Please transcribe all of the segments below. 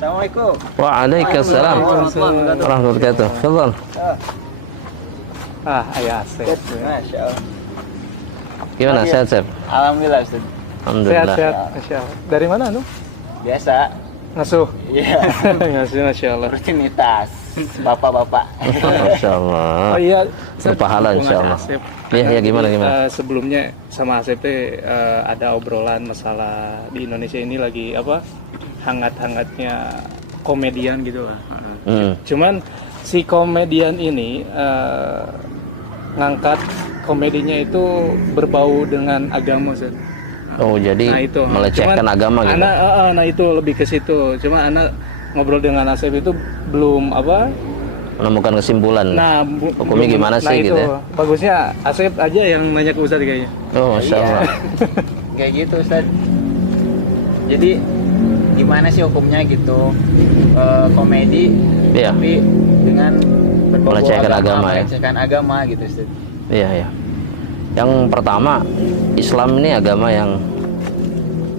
Assalamualaikum. Waalaikumsalam warahmatullahi wabarakatuh. Fadhal. Ayah Asep. Masya Allah. Gimana sehat, Chef? Alhamdulillah, Ustaz. Alhamdulillah. Sehat-sehat. Masya Allah. Dari mana nu? Biasa. Ngasuh. Iya. Ngasuh, Masya Allah. Rutinitas. Bapak-bapak. Masya Allah. Oh iya. Berpahala, insya Allah. Asep. Iya, gimana? Sebelumnya sama Asep ada obrolan masalah di Indonesia ini lagi hangat-hangatnya komedian gitu lah. Cuman si komedian ini ngangkat komedinya itu berbau dengan agama, Ustaz. Oh, jadi itu melecehkan agama gitu. Nah itu lebih ke situ. Cuma anak ngobrol dengan Asep itu belum menemukan kesimpulan. Nah, hukumnya gimana sih itu, gitu ya? Bagusnya Asep aja yang nanya ke Ustaz kayaknya. Oh, Masya Allah. Kayak gitu, Ustaz. Jadi gimana sih hukumnya gitu? Komedi Iya. tapi dengan berbau Melecehkan agama ya? Melecehkan agama gitu, Ustaz. Iya. Yang pertama, Islam ini agama yang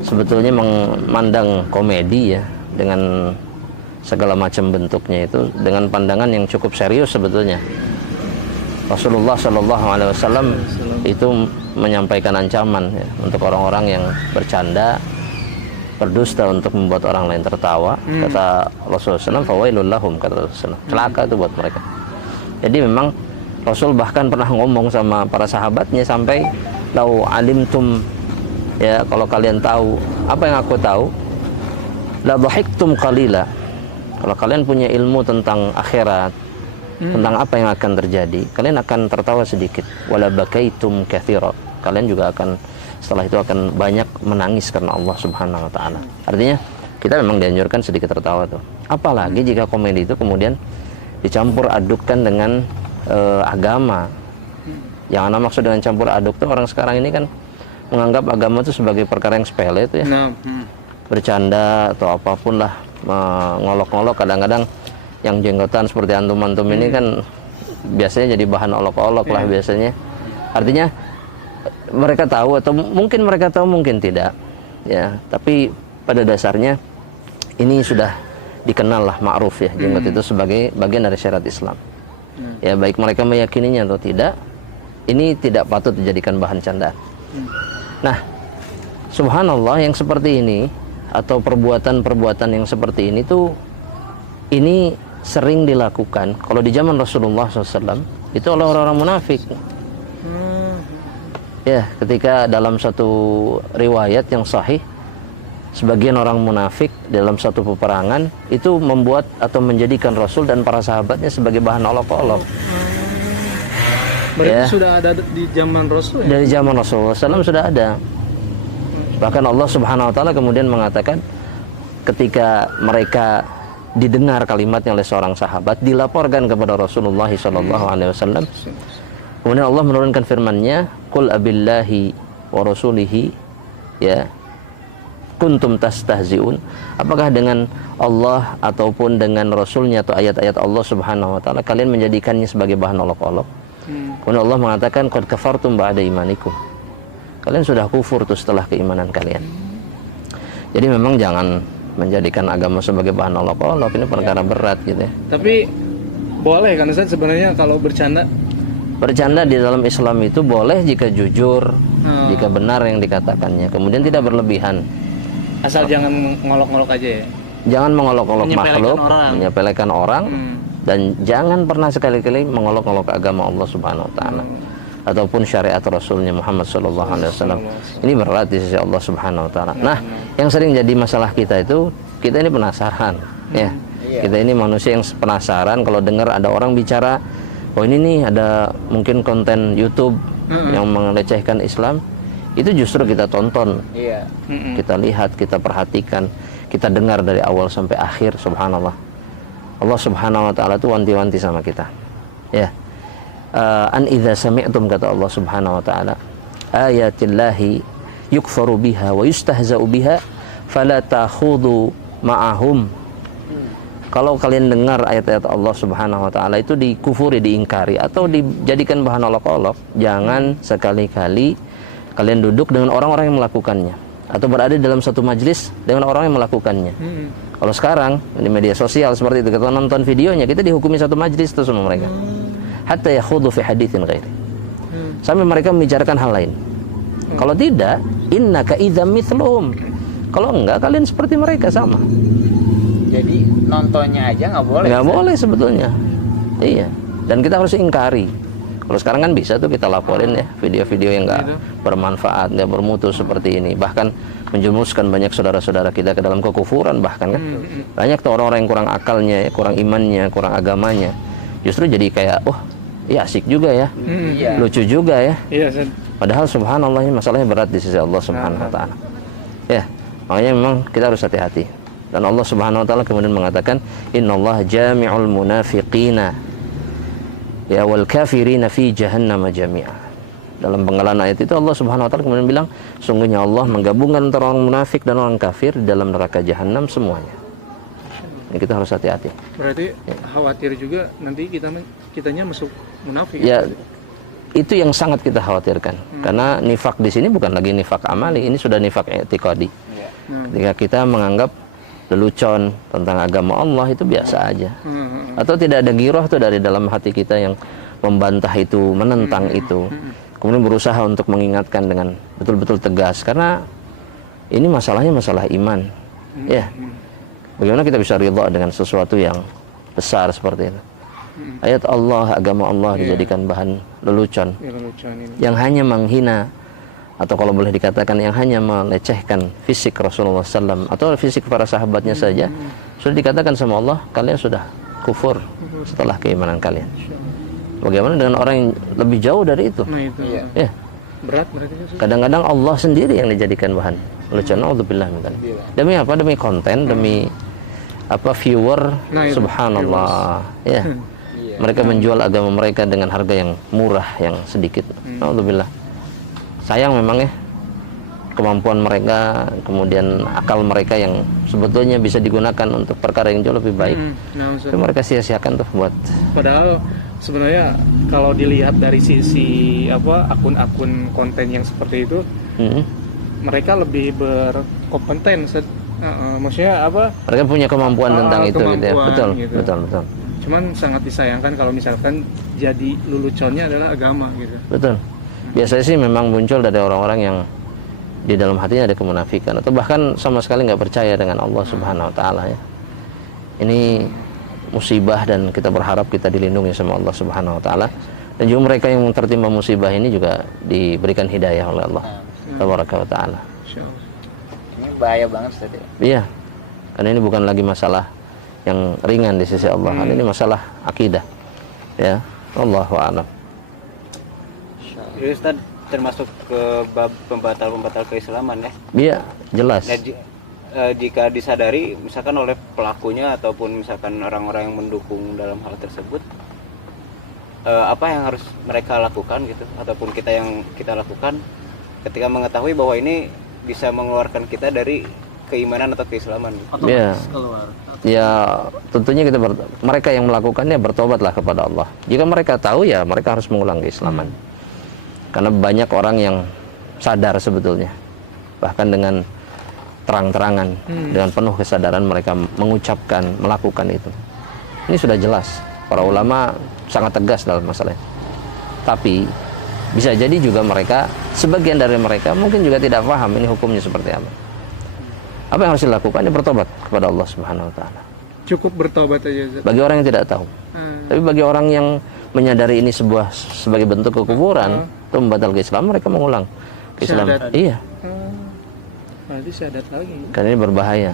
sebetulnya memandang komedi ya dengan segala macam bentuknya itu dengan pandangan yang cukup serius sebetulnya. Rasulullah Shallallahu Alaihi Wasallam itu menyampaikan ancaman ya, untuk orang-orang yang bercanda, berdusta untuk membuat orang lain tertawa. Kata Rasulullah SAW, fawailul lahum, kata Rasulullah, celaka itu buat mereka. Jadi memang Rasul bahkan pernah ngomong sama para sahabatnya sampai lau alimtum, ya kalau kalian tahu apa yang aku tahu, la dhahiktum qalila, kalau kalian punya ilmu tentang akhirat, tentang apa yang akan terjadi, kalian akan tertawa sedikit. Wala bakaitum katsira, kalian juga akan setelah itu akan banyak menangis karena Allah Subhanahu wa taala. Artinya kita memang dianjurkan sedikit tertawa tuh. Apalagi jika komedi itu kemudian dicampur adukkan dengan agama. Yang anak maksud dengan campur aduk tuh orang sekarang ini kan menganggap agama itu sebagai perkara yang sepele itu ya. Bercanda atau apapun lah, ngolok-ngolok, kadang-kadang yang jenggotan seperti antum-antum ini kan biasanya jadi bahan olok-olok lah biasanya. Artinya mereka tahu atau mungkin mereka tahu mungkin tidak ya, tapi pada dasarnya ini sudah dikenal lah ma'ruf ya, jenggot itu sebagai bagian dari syariat Islam. Ya baik mereka meyakininya atau tidak, ini tidak patut dijadikan bahan candaan. Nah, subhanallah, yang seperti ini atau perbuatan-perbuatan yang seperti ini tuh ini sering dilakukan kalau di zaman Rasulullah SAW itu oleh orang-orang munafik. Ya, ketika dalam satu riwayat yang sahih, sebagian orang munafik dalam satu peperangan itu membuat atau menjadikan Rasul dan para sahabatnya sebagai bahan olok-olok. Berarti sudah ada di zaman Rasul ya? Dari zaman Rasulullah SAW sudah ada. Bahkan Allah Subhanahu wa taala kemudian mengatakan ketika mereka didengar kalimatnya oleh seorang sahabat, dilaporkan kepada Rasulullah SAW. Kemudian Allah menurunkan firman-Nya, "Qul abillahi wa rasulihi ya kuntum tastahzi'un." Apakah dengan Allah ataupun dengan Rasulnya atau ayat-ayat Allah Subhanahu wa taala kalian menjadikannya sebagai bahan olok-olok? Kemudian Allah mengatakan, "Qad kafartum ba'da imanikum." Kalian sudah kufur tuh setelah keimanan kalian. Jadi memang jangan menjadikan agama sebagai bahan olok-olok, ini perkara berat gitu ya. Tapi boleh kan Ustaz sebenarnya kalau bercanda? Bercanda di dalam Islam itu boleh jika jujur, jika benar yang dikatakannya, kemudian tidak berlebihan. Asal jangan ngolok-ngolok aja ya. Jangan mengolok-olok makhluk, orang. menyepelekan orang, dan jangan pernah sekali-kali mengolok-olok agama Allah Subhanahu wa taala ataupun syariat Rasulnya Muhammad sallallahu alaihi wasallam. Ini berat di sisi Allah Subhanahu wa taala. Nah, yang sering jadi masalah kita itu, kita ini penasaran ya. Kita ini manusia yang penasaran kalau dengar ada orang bicara, oh ini nih ada mungkin konten YouTube yang melecehkan Islam, itu justru kita tonton, kita lihat, kita perhatikan, kita dengar dari awal sampai akhir. Subhanallah, Allah Subhanahu wa taala itu wanti-wanti sama kita ya. An idza sami'tum, kata Allah Subhanahu wa taala, ayatillahi yukfaru biha wa yustahza'u biha fala takhudhu ma'ahum. Kalau kalian dengar ayat-ayat Allah Subhanahu wa taala itu dikufuri, diingkari atau dijadikan bahan olok-olok, jangan sekali-kali kalian duduk dengan orang-orang yang melakukannya atau berada dalam satu majlis dengan orang yang melakukannya. Kalau sekarang di media sosial seperti itu, kita nonton videonya, kita dihukumi satu majlis itu sama mereka. Hatta yakhudu fi haditsin ghairi. Sampai mereka membicarakan hal lain. Kalau tidak, innaka idzam mithluhum. Kalau enggak, kalian seperti mereka sama. Jadi nontonnya aja nggak boleh. Nggak boleh sebetulnya. Iya. Dan kita harus ingkari. Kalau sekarang kan bisa tuh kita laporin ya video-video yang nggak bermanfaat, nggak bermutu seperti ini. Bahkan menjerumuskan banyak saudara-saudara kita ke dalam kekufuran bahkan kan. Banyak tuh orang-orang yang kurang akalnya, ya, kurang imannya, kurang agamanya. Justru jadi kayak, oh, iya asik juga ya, lucu juga ya. Iya, Padahal subhanallah ini masalahnya berat di sisi Allah subhanahu wa ta'ala. Ya, makanya memang kita harus hati-hati. Dan Allah subhanahu wa ta'ala kemudian mengatakan, innallaha jami'ul munafiqina ya wal kafirina fi jahannam jami'a. Dalam penggalan ayat itu Allah subhanahu wa ta'ala kemudian bilang, sungguhnya Allah menggabungkan antara orang munafik dan orang kafir dalam neraka jahanam semuanya. Ini kita harus hati-hati. Berarti khawatir juga nanti kitanya masuk munafik. Ya, itu yang sangat kita khawatirkan. Karena nifak di sini bukan lagi nifak amali, ini sudah nifak i'tiqadi. Ketika kita menganggap lelucon tentang agama Allah itu biasa aja. Atau tidak ada giroh tuh dari dalam hati kita yang membantah itu, menentang itu. Kemudian berusaha untuk mengingatkan dengan betul-betul tegas. Karena ini masalahnya masalah iman. Ya. Bagaimana kita bisa ridha dengan sesuatu yang besar seperti itu? Ayat Allah, agama Allah dijadikan bahan lelucon. Yang hanya menghina, atau kalau boleh dikatakan yang hanya melecehkan fisik Rasulullah SAW atau fisik para sahabatnya saja, sudah dikatakan sama Allah, kalian sudah kufur setelah keimanan kalian. Bagaimana dengan orang yang lebih jauh dari itu? Nah itu. Ya. Berat berarti. Kadang-kadang Allah sendiri yang dijadikan bahan lelucon. Alhamdulillah. Demi apa? Demi konten, demi apa viewer. Subhanallah. Ya. Mereka menjual agama mereka dengan harga yang murah, yang sedikit. Alhamdulillah. Sayang memang ya, kemampuan mereka, kemudian akal mereka yang sebetulnya bisa digunakan untuk perkara yang jauh lebih baik. Tapi mereka sia-siakan tuh buat. Padahal sebenarnya kalau dilihat dari sisi akun-akun konten yang seperti itu, mereka lebih berkompeten. Maksudnya apa? Mereka punya kemampuan tentang itu, gitu ya. Betul. Cuman sangat disayangkan kalau misalkan jadi leluconnya adalah agama gitu. Betul. Biasanya sih memang muncul dari orang-orang yang di dalam hatinya ada kemunafikan atau bahkan sama sekali nggak percaya dengan Allah Subhanahu Wa Taala ya. Ini musibah dan kita berharap kita dilindungi sama Allah Subhanahu Wa Taala, dan juga mereka yang tertimpa musibah ini juga diberikan hidayah oleh Allah Tabaraka wa Taala. Ini bahaya banget Ustaz ya. Iya, karena ini bukan lagi masalah yang ringan di sisi Allah, ini masalah akidah ya. Allahu a'lam. Jadi Ustaz termasuk ke bab pembatal keislaman ya? Iya, jelas. Ya, jika disadari misalkan oleh pelakunya ataupun misalkan orang-orang yang mendukung dalam hal tersebut, apa yang harus mereka lakukan gitu, ataupun kita lakukan ketika mengetahui bahwa ini bisa mengeluarkan kita dari keimanan atau keislaman? Ya, ya tentunya mereka yang melakukannya bertobatlah kepada Allah. Jika mereka tahu ya mereka harus mengulang keislaman. Karena banyak orang yang sadar sebetulnya, bahkan dengan terang-terangan, dengan penuh kesadaran mereka mengucapkan, melakukan itu. Ini sudah jelas, para ulama sangat tegas dalam masalah ini. Tapi bisa jadi juga mereka, sebagian dari mereka mungkin juga tidak paham ini hukumnya seperti apa. Apa yang harus dilakukan? Dia bertobat kepada Allah Subhanahu Wa Taala. Cukup bertobat aja. Bagi orang yang tidak tahu. Tapi bagi orang yang menyadari ini sebagai bentuk kekufuran, itu membatalkan Islam, mereka mengulang Islam. Iya. Berarti syahadat lagi. Karena ini berbahaya.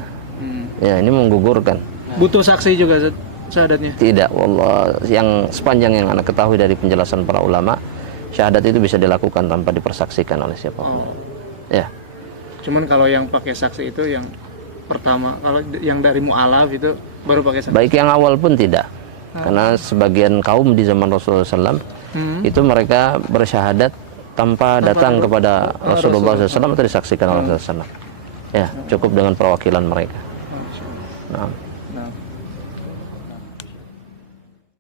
Ya, ini menggugurkan. Butuh saksi juga syahadatnya? Tidak, wallah, yang sepanjang yang anak ketahui dari penjelasan para ulama, syahadat itu bisa dilakukan tanpa dipersaksikan oleh siapapun. Ya. Cuman kalau yang pakai saksi itu yang pertama, kalau yang dari mu'alaf itu baru pakai saksi. Baik yang awal pun tidak. Karena sebagian kaum di zaman Rasulullah SAW itu mereka bersyahadat tanpa datang kepada Rasulullah SAW atau disaksikan oleh Rasulullah SAW. Ya, cukup dengan perwakilan mereka. Nah.